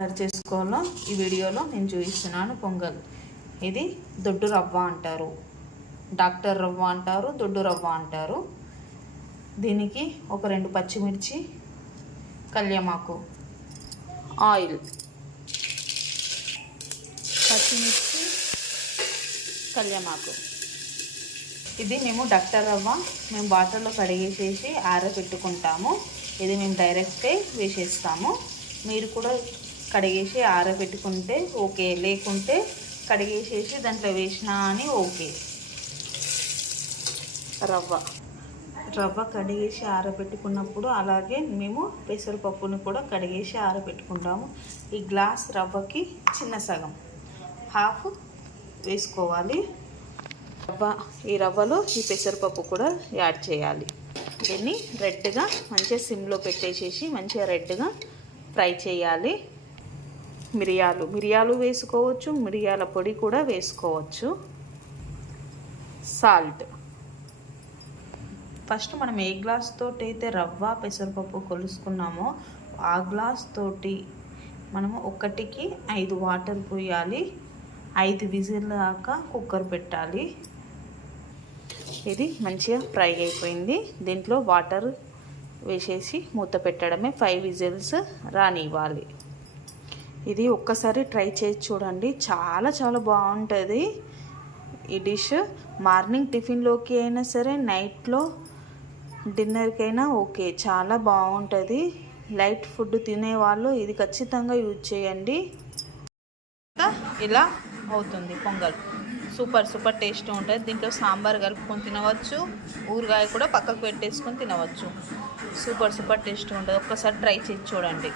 తయారు చేసుకోవాలో ఈ వీడియోలో నేను చూపిస్తున్నాను పొంగల్. ఇది దొడ్డు రవ్వ అంటారు. డాక్టర్ రవ్వ అంటారు దొడ్డు రవ్వ అంటారు. దీనికి ఒక రెండు పచ్చిమిర్చి కళ్యమాకు ఆయిల్. పచ్చిమిర్చి కళ్యమాకు. ఇది మేము డాక్టర్ రవ్వ మేము వాటర్లో కడిగేసేసి ఆరబెట్టుకుంటాము. ఇది మేము డైరెక్టే వేసేస్తాము. మీరు కూడా కడిగేసి ఆరబెట్టుకుంటే ఓకే. లేకుంటే కడిగేసేసి దాంట్లో వేసినా అని ఓకే. రవ్వ. రవ్వ కడిగేసి ఆరబెట్టుకున్నప్పుడు అలాగే మేము పెసరపప్పుని కూడా కడిగేసి ఆరబెట్టుకుంటాము. ఈ గ్లాస్ రవ్వకి చిన్న సగం. హాఫ్ వేసుకోవాలి. రవ్వ ఈ రవ్వలో ఈ పెసరపప్పు కూడా యాడ్ చేయాలి. దీన్ని రెడ్గా మంచిగా సిమ్లో పెట్టేసేసి మంచిగా రెడ్గా ఫ్రై చేయాలి. మిరియాలు. మిరియాలు వేసుకోవచ్చు మిరియాల పొడి కూడా వేసుకోవచ్చు. సాల్ట్. ఫస్ట్ మనం ఏ గ్లాస్ తోటి అయితే రవ్వ పెసరపప్పు కొలుసుకున్నామో ఆ గ్లాస్ తోటి మనము ఒకటికి ఐదు వాటర్ పోయాలి. ఐదు విజిల్ దాకా కుక్కర్ పెట్టాలి. ఇది మంచిగా ఫ్రై అయిపోయింది. దీంట్లో వాటర్ వేసేసి మూత పెట్టడమే. ఫైవ్ విజిల్స్ రానివ్వాలి. ఇది ఒక్కసారి ట్రై చేసి చూడండి. చాలా చాలా బాగుంటుంది. ఈ డిష్ మార్నింగ్ టిఫిన్లోకి అయినా సరే నైట్లో డిన్నర్కైనా ఓకే. చాలా బాగుంటుంది. లైట్ ఫుడ్ తినేవాళ్ళు ఇది ఖచ్చితంగా యూజ్ చేయండి. ఇలా అవుతుంది పొంగల్. సూపర్ సూపర్ టేస్ట్ ఉంటుంది. దీంట్లో సాంబార్ కలుపుకొని తినవచ్చు. ఊరగాయ కూడా పక్కకు పెట్టేసుకొని తినవచ్చు. సూపర్ సూపర్ టేస్ట్ ఉంటుంది. ఒక్కసారి ట్రై చేసి చూడండి.